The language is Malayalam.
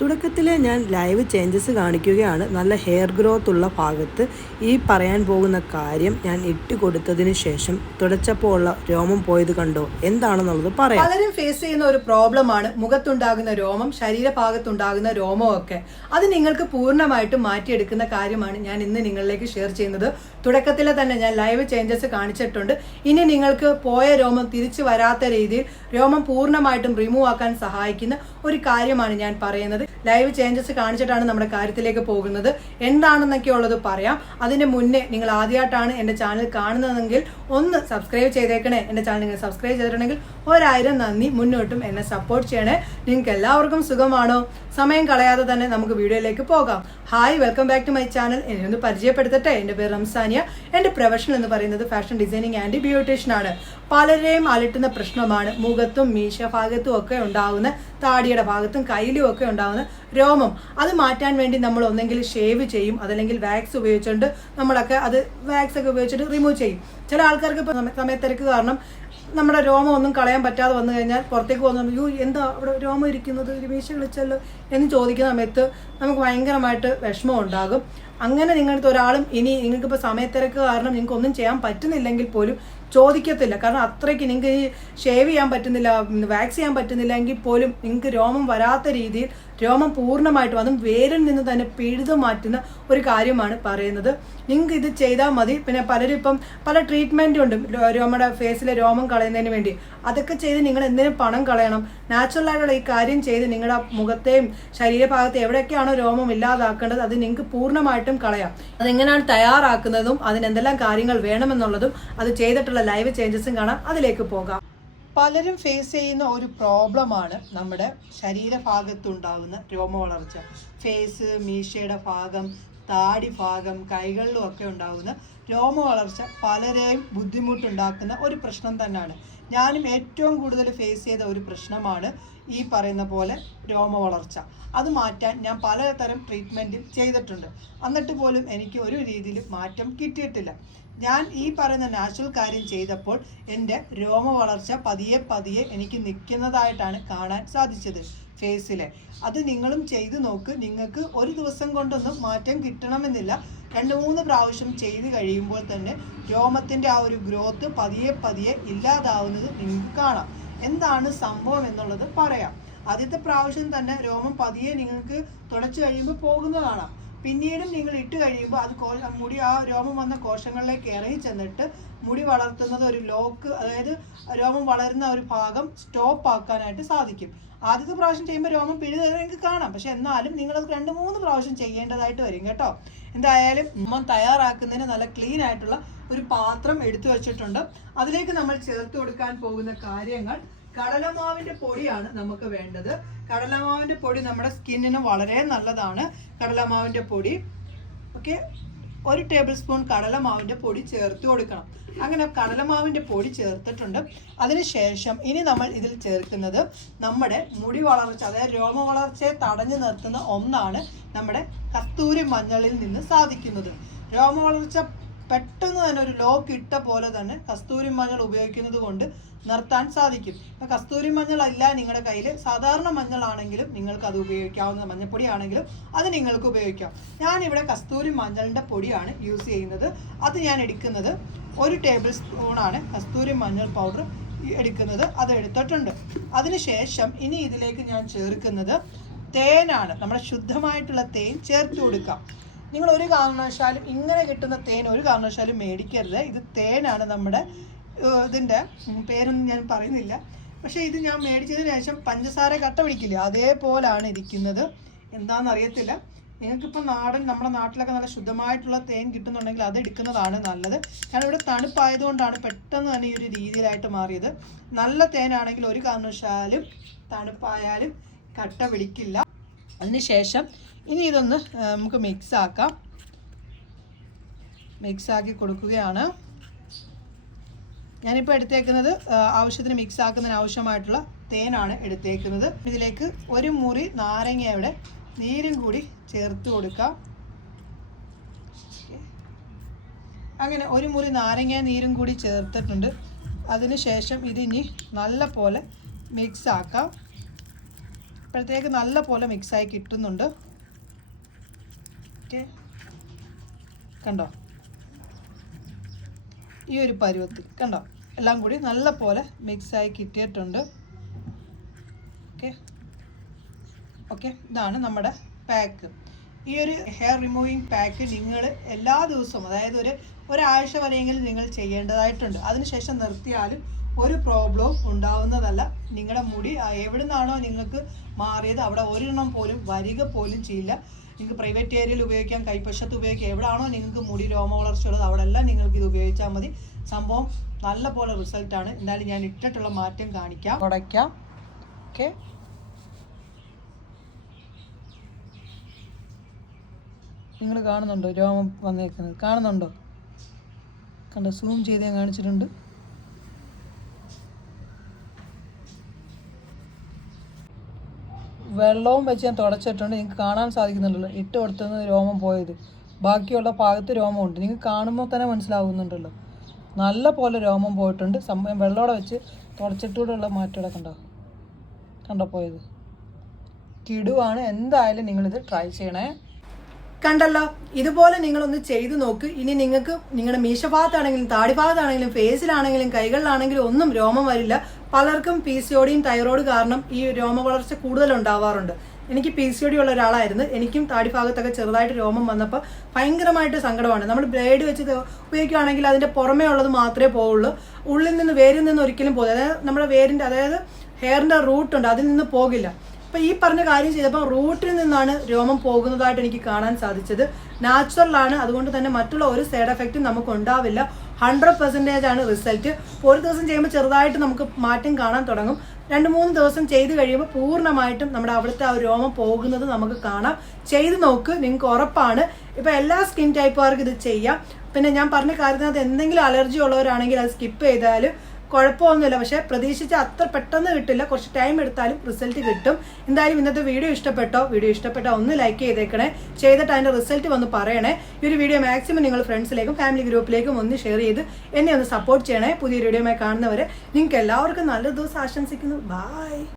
തുടക്കത്തിൽ ഞാൻ ലൈവ് ചേഞ്ചസ് കാണിക്കുകയാണ്. നല്ല ഹെയർ ഗ്രോത്ത് ഉള്ള ഭാഗത്ത് ഈ പറയാൻ പോകുന്ന കാര്യം ഞാൻ ഇട്ട് കൊടുത്തതിന് ശേഷം തുടച്ചപ്പോൾ ഉള്ള രോമം പോയത് കണ്ടോ? എന്താണെന്നുള്ളത് പറയാം. പലരും ഫേസ് ചെയ്യുന്ന ഒരു പ്രോബ്ലമാണ് മുഖത്തുണ്ടാകുന്ന രോമം ശരീരഭാഗത്തുണ്ടാകുന്ന രോമമൊക്കെ അത് നിങ്ങൾക്ക് പൂർണമായിട്ടും മാറ്റിയെടുക്കുന്ന കാര്യമാണ് ഞാൻ ഇന്ന് നിങ്ങളിലേക്ക് ഷെയർ ചെയ്യുന്നത്. തുടക്കത്തിൽ തന്നെ ഞാൻ ലൈവ് ചേഞ്ചസ് കാണിച്ചിട്ടുണ്ട്. ഇനി നിങ്ങൾക്ക് പോയ രോമം തിരിച്ചു വരാത്ത രീതിയിൽ രോമം പൂർണമായിട്ടും റിമൂവ് ആക്കാൻ സഹായിക്കുന്ന ഒരു കാര്യമാണ് ഞാൻ പറയുന്നത്. ലൈവ് ചേഞ്ചസ് കാണിച്ചിട്ടാണ് നമ്മുടെ കാര്യത്തിലേക്ക് പോകുന്നത്. എന്താണെന്നൊക്കെ ഉള്ളത് പറയാം. അതിന് മുന്നേ നിങ്ങൾ ആദ്യമായിട്ടാണ് എന്റെ ചാനൽ കാണുന്നതെങ്കിൽ ഒന്ന് സബ്സ്ക്രൈബ് ചെയ്തേക്കണേ. എന്റെ ചാനൽ നിങ്ങൾ സബ്സ്ക്രൈബ് ചെയ്തിട്ടുണ്ടെങ്കിൽ ഒരായിരം നന്ദി. മുന്നോട്ടും എന്നെ സപ്പോർട്ട് ചെയ്യണേ. നിങ്ങൾക്ക് എല്ലാവർക്കും സുഖമാണോ? സമയം കളയാതെ തന്നെ നമുക്ക് വീഡിയോയിലേക്ക് പോകാം. Hi welcome back to my channel എന്നെ ഒന്ന് പരിചയപ്പെടുത്തട്ടെ. എന്റെ പേര് റംസാനിയ. എന്റെ പ്രൊഫഷൻ എന്ന് പറയുന്നത് ഫാഷൻ ഡിസൈനിങ് ആൻഡ് ബ്യൂട്ടീഷ്യൻ ആണ്. പലരെയും അലട്ടുന്ന പ്രശ്നമാണ്. മുഖത്തും മീശ ഭാഗത്തും ഒക്കെ ഉണ്ടാവുന്ന താടിയുടെ ഭാഗത്തും കയ്യിലും ഒക്കെ ഉണ്ടാവുന്ന രോമം. അത് മാറ്റാൻ വേണ്ടി നമ്മൾ ഒന്നെങ്കിൽ ഷേവ് ചെയ്യും. അതല്ലെങ്കിൽ വാക്സ് ഉപയോഗിച്ചുകൊണ്ട് നമ്മളൊക്കെ അത് വാക്സ് ഒക്കെ ഉപയോഗിച്ചിട്ട് റിമൂവ് ചെയ്യും. ചില ആൾക്കാർക്ക് ഇപ്പോൾ സമയത്തിരക്ക് കാരണം നമ്മുടെ രോമം ഒന്നും കളയാൻ പറ്റാതെ വന്നു കഴിഞ്ഞാൽ പുറത്തേക്ക് വന്നു യു എന്താ അവിടെ രോമം ഇരിക്കുന്നത്? വീശ കളിച്ചല്ലോ? എന്ന് ചോദിക്കുന്ന സമയത്ത് നമുക്ക് ഭയങ്കരമായിട്ട് വിഷമം ഉണ്ടാകും. അങ്ങനെ നിങ്ങളുടെ ഒരാളും ഇനി നിങ്ങൾക്കിപ്പോൾ സമയത്തിരക്ക് കാരണം നിങ്ങൾക്ക് ഒന്നും ചെയ്യാൻ പറ്റുന്നില്ലെങ്കിൽ പോലും ചോദിക്കത്തില്ല. കാരണം അത്രയ്ക്ക് നിങ്ങൾക്ക് ഷേവ് ചെയ്യാൻ പറ്റുന്നില്ല വാക്സ് ചെയ്യാൻ പറ്റുന്നില്ല എങ്കിൽ പോലും നിങ്ങൾക്ക് രോമം വരാത്ത രീതിയിൽ രോമം പൂർണമായിട്ടും അതും വേരിൽ നിന്ന് തന്നെ പിഴുതു മാറ്റുന്ന ഒരു കാര്യമാണ് പറയുന്നത്. നിങ്ങൾക്ക് ഇത് ചെയ്താൽ മതി. പിന്നെ പലരും ഇപ്പം പല ട്രീറ്റ്മെന്റും ഉണ്ട്. രോമയുടെ ഫേസിലെ രോമം കളയുന്നതിന് വേണ്ടി. അതൊക്കെ ചെയ്ത് നിങ്ങൾ എന്തിനും പണം കളയണം. നാച്ചുറൽ ആയിട്ടുള്ള ഈ കാര്യം ചെയ്ത് നിങ്ങളുടെ മുഖത്തെയും ശരീരഭാഗത്തെ എവിടെയൊക്കെയാണോ രോമം ഇല്ലാതാക്കേണ്ടത് അത് നിങ്ങൾക്ക് പൂർണമായിട്ടും കളയാം. അതെങ്ങനെയാണ് തയ്യാറാക്കുന്നതും അതിന് എന്തെല്ലാം കാര്യങ്ങൾ വേണമെന്നുള്ളതും അത് ചെയ്തിട്ടുള്ള ലൈവ് ചേഞ്ചസും കാണാം. അതിലേക്ക് പോകാം. പലരും ഫേസ് ചെയ്യുന്ന ഒരു പ്രോബ്ലമാണ് നമ്മുടെ ശരീരഭാഗത്തുണ്ടാകുന്ന രോമ വളർച്ച ഫേസ് മീശയുടെ ഭാഗം താടി ഭാഗം കൈകളിലും ഒക്കെ ഉണ്ടാകുന്ന രോമവളർച്ച പലരെയും ബുദ്ധിമുട്ടുണ്ടാക്കുന്ന ഒരു പ്രശ്നം തന്നെയാണ്. ഞാനും ഏറ്റവും കൂടുതൽ ഫേസ് ചെയ്ത ഒരു പ്രശ്നമാണ് ഈ പറയുന്ന പോലെ രോമ വളർച്ച അത് മാറ്റാൻ ഞാൻ പലതരം ട്രീറ്റ്മെന്റും ചെയ്തിട്ടുണ്ട്. എന്നിട്ട് പോലും എനിക്ക് ഒരു രീതിയിലും മാറ്റം കിട്ടിയിട്ടില്ല. ഞാൻ ഈ പറയുന്ന നാച്ചുറൽ കാര്യം ചെയ്തപ്പോൾ എന്റെ രോമ വളർച്ച പതിയെ പതിയെ എനിക്ക് നിൽക്കുന്നതായിട്ടാണ് കാണാൻ സാധിച്ചത്. ഫേസിലെ അത് നിങ്ങളും ചെയ്ത് നോക്ക്. നിങ്ങൾക്ക് ഒരു ദിവസം കൊണ്ടൊന്നും മാറ്റം കിട്ടണമെന്നില്ല. രണ്ട് മൂന്ന് പ്രാവശ്യം ചെയ്ത് കഴിയുമ്പോൾ തന്നെ രോമത്തിന്റെ ആ ഒരു ഗ്രോത്ത് പതിയെ പതിയെ ഇല്ലാതാവുന്നത് നിങ്ങൾക്ക് കാണാം. എന്താണ് സംഭവം എന്നുള്ളത് പറയാം. ആദ്യത്തെ പ്രാവശ്യം തന്നെ രോമം പതിയെ നിങ്ങൾക്ക് തുടച്ചു കഴിയുമ്പോൾ പോകുന്നതാണ് പിന്നീടും നിങ്ങൾ ഇട്ട് കഴിയുമ്പോൾ അത് കോ മുടി ആ രോമം വന്ന കോശങ്ങളിലേക്ക് ഇറങ്ങി ചെന്നിട്ട് മുടി വളർത്തുന്നത് ഒരു ലോക്ക് അതായത് രോമം വളരുന്ന ഒരു ഭാഗം സ്റ്റോപ്പ് ആക്കാനായിട്ട് സാധിക്കും. ആദ്യത്തെ പ്രാവശ്യം ചെയ്യുമ്പോൾ രോമം പിഴുതെങ്കിൽ കാണാം. പക്ഷെ എന്നാലും നിങ്ങളത് രണ്ട് മൂന്ന് പ്രാവശ്യം ചെയ്യേണ്ടതായിട്ട് വരും കേട്ടോ. എന്തായാലും നമ്മൾ തയ്യാറാക്കുന്നതിന് നല്ല ക്ലീൻ ആയിട്ടുള്ള ഒരു പാത്രം എടുത്തു വെച്ചിട്ടുണ്ട്. അതിലേക്ക് നമ്മൾ ചേർത്ത് കൊടുക്കാൻ പോകുന്ന കാര്യങ്ങൾ കടലമാവിന്റെ പൊടിയാണ് നമുക്ക് വേണ്ടത്. കടലമാവിന്റെ പൊടി നമ്മുടെ സ്കിന്നിന് വളരെ നല്ലതാണ്. കടലമാവിന്റെ പൊടി ഓക്കെ? ഒരു ടേബിൾ സ്പൂൺ കടലമാവിന്റെ പൊടി ചേർത്ത് കൊടുക്കണം. അങ്ങനെ കടലമാവിന്റെ പൊടി ചേർത്തിട്ടുണ്ട്. അതിനുശേഷം ഇനി നമ്മൾ ഇതിൽ ചേർക്കുന്നത് നമ്മുടെ മുടി വളർച്ച അതായത് രോമ വളർച്ചയെ തടഞ്ഞു നിർത്തുന്ന ഒന്നാണ് നമ്മുടെ കസ്തൂരി മഞ്ഞളിൽ നിന്ന് സാധിക്കുന്നത്. രോമ വളർച്ച പെട്ടെന്ന് തന്നെ ഒരു ലോക്ക് ഇട്ട പോലെ തന്നെ കസ്തൂരി മഞ്ഞൾ ഉപയോഗിക്കുന്നത് കൊണ്ട് നിർത്താൻ സാധിക്കും. ഇപ്പം കസ്തൂരി മഞ്ഞൾ അല്ല നിങ്ങളുടെ കയ്യിൽ സാധാരണ മഞ്ഞളാണെങ്കിലും നിങ്ങൾക്ക് അത് ഉപയോഗിക്കാവുന്ന മഞ്ഞൾപ്പൊടി ആണെങ്കിലും അത് നിങ്ങൾക്ക് ഉപയോഗിക്കാം. ഞാനിവിടെ കസ്തൂരി മഞ്ഞളിന്റെ പൊടിയാണ് യൂസ് ചെയ്യുന്നത്. അത് ഞാൻ എടുക്കുന്നത് ഒരു ടേബിൾ സ്പൂണാണ് കസ്തൂരി മഞ്ഞൾ പൗഡർ എടുക്കുന്നത്. അത് എടുത്തിട്ടുണ്ട്. അതിനുശേഷം ഇനി ഇതിലേക്ക് ഞാൻ ചേർക്കുന്നത് തേനാണ്. നമ്മുടെ ശുദ്ധമായിട്ടുള്ള തേൻ ചേർത്ത് കൊടുക്കാം. നിങ്ങൾ ഒരു കാരണവശാലും ഇങ്ങനെ കിട്ടുന്ന തേൻ ഒരു കാരണവശാലും മേടിക്കരുത്. ഇത് തേനാണ് നമ്മുടെ ഇതിന്റെ പേരൊന്നും ഞാൻ പറയുന്നില്ല. പക്ഷേ ഇത് ഞാൻ മേടിച്ചതിന് ശേഷം പഞ്ചസാര കട്ട പിടിക്കില്ല അതേപോലാണ് ഇരിക്കുന്നത്. എന്താണെന്ന് അറിയത്തില്ല നിങ്ങൾക്കിപ്പോൾ നാടൻ നമ്മുടെ നാട്ടിലൊക്കെ നല്ല ശുദ്ധമായിട്ടുള്ള തേൻ കിട്ടുന്നുണ്ടെങ്കിൽ അത് എടുക്കുന്നതാണ് നല്ലത്. ഞാൻ ഇവിടെ തണുപ്പായതുകൊണ്ടാണ് പെട്ടെന്ന് തന്നെ ഈ ഒരു രീതിയിലായിട്ട് മാറിയത്. നല്ല തേനാണെങ്കിൽ ഒരു കാരണവശാലും തണുപ്പായാലും കട്ട പിടിക്കില്ല. അതിനുശേഷം ഇനി ഇതൊന്ന് നമുക്ക് മിക്സ് ആക്കാം മിക്സ് ആക്കി കൊടുക്കുകയാണ്. ഞാനിപ്പോൾ എടുത്തേക്കുന്നത് ആവശ്യത്തിന് മിക്സ് ആക്കുന്നതിന് ആവശ്യമായിട്ടുള്ള തേനാണ് എടുത്തേക്കുന്നത്. ഇതിലേക്ക് ഒരു മുറി നാരങ്ങയുടെ നീരും കൂടി ചേർത്ത് കൊടുക്കാം. അങ്ങനെ ഒരു മുറി നാരങ്ങ നീരും കൂടി ചേർത്തിട്ടുണ്ട്. അതിനുശേഷം ഇതിനി നല്ല പോലെ മിക്സ് ആക്കാം ഇപ്പോഴത്തേക്ക് നല്ല പോലെ മിക്സായി കിട്ടുന്നുണ്ട്. ഓക്കെ. കണ്ടോ? ഈ ഒരു പരുവത്തിൽ. കണ്ടോ? എല്ലാം കൂടി നല്ല പോലെ മിക്സായി കിട്ടിയിട്ടുണ്ട്. ഓക്കെ. ഓക്കെ. ഇതാണ് നമ്മുടെ പാക്ക്. ഈ ഒരു ഹെയർ റിമൂവിങ് പാക്ക് നിങ്ങൾ എല്ലാ ദിവസവും അതായത് ഒരു ഒരാഴ്ച വരെയെങ്കിലും നിങ്ങൾ ചെയ്യേണ്ടതായിട്ടുണ്ട്. അതിനുശേഷം നിർത്തിയാലും ഒരു പ്രോബ്ലവും ഉണ്ടാവുന്നതല്ല. നിങ്ങളുടെ മുടി എവിടെ നിന്നാണോ നിങ്ങൾക്ക് മാറിയത് അവിടെ ഒരെണ്ണം പോലും വരിക പോലും ചെയ്യില്ല. നിങ്ങൾക്ക് പ്രൈവറ്റ് ഏരിയയിൽ ഉപയോഗിക്കാം കൈപ്പശത്ത് ഉപയോഗിക്കാം എവിടെയാണോ നിങ്ങൾക്ക് മുടി രോമ വളർച്ച ഉള്ളത് അവിടെ എല്ലാം നിങ്ങൾക്ക് ഇത് ഉപയോഗിച്ചാൽ മതി. സംഭവം നല്ല പോലെ റിസൾട്ടാണ് എന്തായാലും ഞാൻ ഇട്ടിട്ടുള്ള മാറ്റം കാണിക്കാം. ഓക്കെ നിങ്ങൾ കാണുന്നുണ്ടോ? രോമം വന്നേക്കുന്നത്. കാണുന്നുണ്ടോ? കണ്ടോ? സൂം ചെയ്ത് ഞാൻ കാണിച്ചിട്ടുണ്ട്. വെള്ളവും വെച്ച് ഞാൻ തുടച്ചിട്ടുണ്ട്. നിങ്ങൾക്ക് കാണാൻ സാധിക്കുന്നുണ്ടല്ലോ. ഇട്ട് കൊടുത്തുനിന്ന് രോമം പോയത്. ബാക്കിയുള്ള ഭാഗത്ത് രോമമുണ്ട്. നിങ്ങൾക്ക് കാണുമ്പോൾ തന്നെ മനസ്സിലാവുന്നുണ്ടല്ലോ. നല്ല പോലെ രോമം പോയിട്ടുണ്ട്. സമയം വെള്ളമോടെ വെച്ച് തുടച്ചിട്ടൂടെയുള്ള മാറ്റമൊക്കെ കണ്ടോ? കണ്ടോ പോയത്? കിടുവാണ്. എന്തായാലും നിങ്ങളിത് ട്രൈ ചെയ്യണേ. കണ്ടല്ലോ? ഇതുപോലെ നിങ്ങളൊന്ന് ചെയ്തു നോക്ക്. ഇനി നിങ്ങൾക്ക് നിങ്ങളുടെ മീശഭാഗത്താണെങ്കിലും താടിഭാഗത്താണെങ്കിലും ഫേസിലാണെങ്കിലും കൈകളിലാണെങ്കിലും ഒന്നും രോമം വരില്ല. പലർക്കും പി സി ഒടിയും തൈറോയ്ഡ് കാരണം ഈ രോമ വളർച്ച കൂടുതൽ ഉണ്ടാവാറുണ്ട്. എനിക്ക് പി സി ഒടി ഉള്ള ഒരാളായിരുന്നു. എനിക്കും താടി ഭാഗത്തൊക്കെ ചെറുതായിട്ട് രോമം വന്നപ്പോൾ ഭയങ്കരമായിട്ട് സങ്കടമാണ്. നമ്മൾ ബ്ലേഡ് വെച്ച് ഉപയോഗിക്കുകയാണെങ്കിൽ അതിന്റെ പുറമേ ഉള്ളത് മാത്രമേ പോവുള്ളൂ. ഉള്ളിൽ നിന്ന് വേരിൽ നിന്ന് ഒരിക്കലും പോകില്ല. അതായത് നമ്മുടെ വേരിന്റെ അതായത് ഹെയറിന്റെ റൂട്ടുണ്ട് അതിൽ നിന്ന് പോകില്ല. അപ്പൊ ഈ പറഞ്ഞ കാര്യം ചെയ്തപ്പോൾ റൂട്ടിൽ നിന്നാണ് രോമം പോകുന്നതായിട്ട് എനിക്ക് കാണാൻ സാധിച്ചത്. നാച്ചുറൽ ആണ്. അതുകൊണ്ട് തന്നെ മറ്റുള്ള ഒരു സൈഡ് എഫക്റ്റും നമുക്ക് ഉണ്ടാവില്ല. ഹൺഡ്രഡ് പെർസെന്റേജ് ആണ് റിസൾട്ട് ഒരു ദിവസം ചെയ്യുമ്പോൾ ചെറുതായിട്ട് നമുക്ക് മാറ്റം കാണാൻ തുടങ്ങും. രണ്ട് മൂന്ന് ദിവസം ചെയ്ത് കഴിയുമ്പോൾ പൂർണമായിട്ടും നമ്മുടെ അവിടുത്തെ ആ രോമം പോകുന്നത് നമുക്ക് കാണാം. ചെയ്ത് നോക്ക്. നിങ്ങൾക്ക് ഉറപ്പാണ്. ഇപ്പൊ എല്ലാ സ്കിൻ ടൈപ്പുകാർക്കും ഇത് ചെയ്യാം. പിന്നെ ഞാൻ പറഞ്ഞ കാര്യത്തിനകത്ത് എന്തെങ്കിലും അലർജി ഉള്ളവരാണെങ്കിൽ അത് സ്കിപ്പ് ചെയ്താലും കുഴപ്പമൊന്നുമില്ല. പക്ഷെ പ്രതീക്ഷിച്ച അത്ര പെട്ടെന്ന് കിട്ടില്ല. കുറച്ച് ടൈം എടുത്താലും റിസൾട്ട് കിട്ടും. എന്തായാലും ഇന്നത്തെ വീഡിയോ ഇഷ്ടപ്പെട്ടോ? വീഡിയോ ഇഷ്ടപ്പെട്ടോ ഒന്ന് ലൈക്ക് ചെയ്തേക്കണേ. ചെയ്തിട്ട് അതിന്റെ റിസൾട്ട് വന്ന് പറയണേ. ഈ ഒരു വീഡിയോ മാക്സിമം നിങ്ങൾ ഫ്രണ്ട്സിലേക്കും ഫാമിലി ഗ്രൂപ്പിലേക്കും ഒന്ന് ഷെയർ ചെയ്ത് എന്നെ ഒന്ന് സപ്പോർട്ട് ചെയ്യണേ. പുതിയ വീഡിയോമായി കാണുന്നവരെ. നിങ്ങൾക്ക് എല്ലാവർക്കും നല്ലൊരു ദിവസം ആശംസിക്കുന്നു. ബൈ